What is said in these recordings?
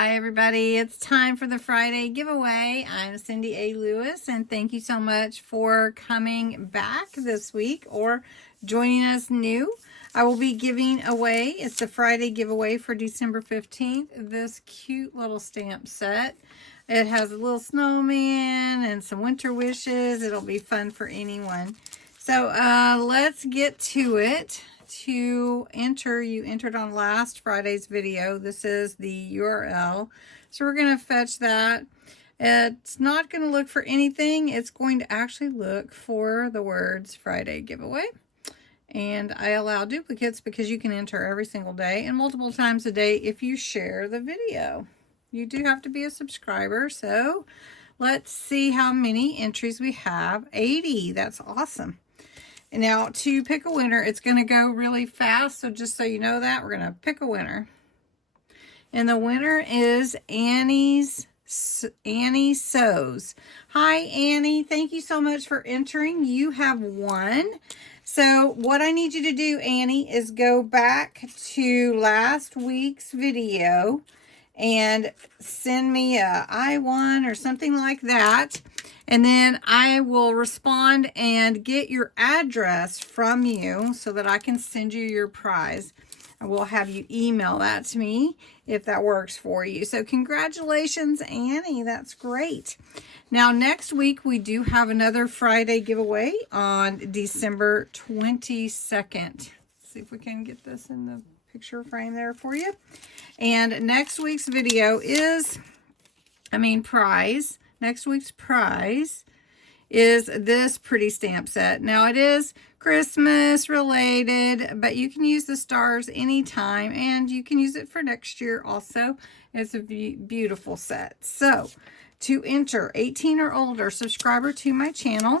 Hi everybody, it's time for the Friday giveaway. I'm CindyALewis and thank you so much for coming back this week or joining us new. I will be giving away, it's the Friday giveaway for December 15th, this cute little stamp set. It has a little snowman and some winter wishes. It'll be fun for anyone. So let's get to it. To enter, you entered on last Friday's video. This is the URL. So we're going to fetch that. It's not going to look for anything. It's going to actually look for the words Friday giveaway. And I allow duplicates because you can enter every single day and multiple times a day if you share the video. You do have to be a subscriber. So let's see how many entries we have. 80. That's awesome. And now to pick a winner, it's going to go really fast. So just so you know that, we're going to pick a winner. And the winner is Annie Sews. Hi, Annie. Thank you so much for entering. You have won. So what I need you to do, Annie, is go back to last week's video and send me a I won or something like that. And then I will respond and get your address from you so that I can send you your prize. I will have you email that to me if that works for you. So congratulations, Annie. That's great. Now, next week, we do have another Friday giveaway on December 22nd. Let's see if we can get this in the picture frame there for you. And next week's video is, prize. Next week's prize is this pretty stamp set. Now it is Christmas related, but you can use the stars anytime and you can use it for next year also. It's a beautiful set. So to enter, 18 or older, subscriber to my channel.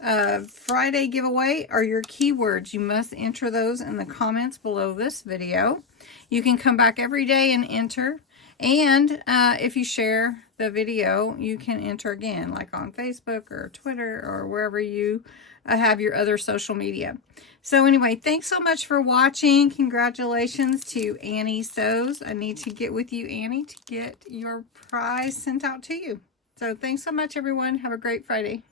Friday giveaway are your keywords. You must enter those in the comments below this video. You can come back every day and enter. And if you share the video, you can enter again, like on Facebook or Twitter or wherever you have your other social media. So anyway, thanks so much for watching. Congratulations to Annie Sews. I need to get with you, Annie, to get your prize sent out to you. So thanks so much, everyone. Have a great Friday.